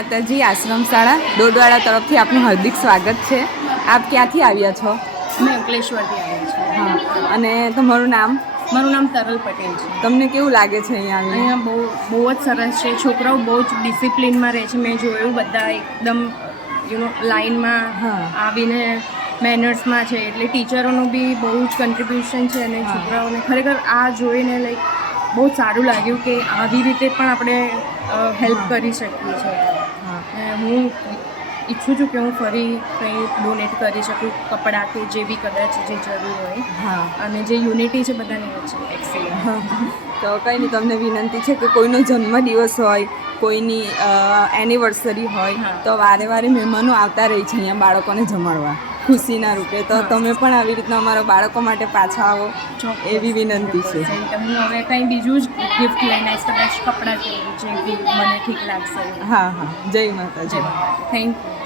માતાજી આશ્રમ શાળા ડોડવાડા તરફથી આપનું હાર્દિક સ્વાગત છે. આપ ક્યાંથી આવ્યા છો? મેં અંકલેશ્વરથી આવ્યા છીએ. હા અને તમારું નામ? મારું નામ તરલ પટેલ છે. તમને કેવું લાગે છે અહીંયા અહીંયા બહુ બહુ જ સરસ છે. છોકરાઓ બહુ જ ડિસિપ્લિનમાં રહે છે. મેં જોયું બધા એકદમ યુ નો લાઇનમાં હા. આવીને મેનર્સમાં છે. એટલે ટીચરોનું બી બહુ જ કન્ટ્રીબ્યુશન છે અને છોકરાઓને ખરેખર આ જોઈને લાઈક બહુ સારું લાગ્યું કે આવી રીતે પણ આપણે હેલ્પ કરી શકીએ છીએ. અને હું ઈચ્છું છું કે હું ફરી કંઈ ડોનેટ કરી શકું કપડાં કે જે બી કદાચ જે જરૂર હોય. હા. અને જે યુનિટી છે બધાની વચ્ચે એક્સેલ તો કંઈ નહીં તમને વિનંતી છે કે કોઈનો જન્મદિવસ હોય કોઈની એનિવર્સરી હોય તો વારે વારે મહેમાનો આવતા રહે છે અહીંયા બાળકોને જમાડવા. ખુશીના રૂપે. તો તમે પણ આવી રીતના અમારા બાળકો માટે પાછા આવો. એવી વિનંતી છે. હું હવે કંઈ બીજું જ ગિફ્ટ લઈને આવીશ કદાચ કપડાં જે મને ઠીક લાગશે. હા હા. જય માતાજી. Thank you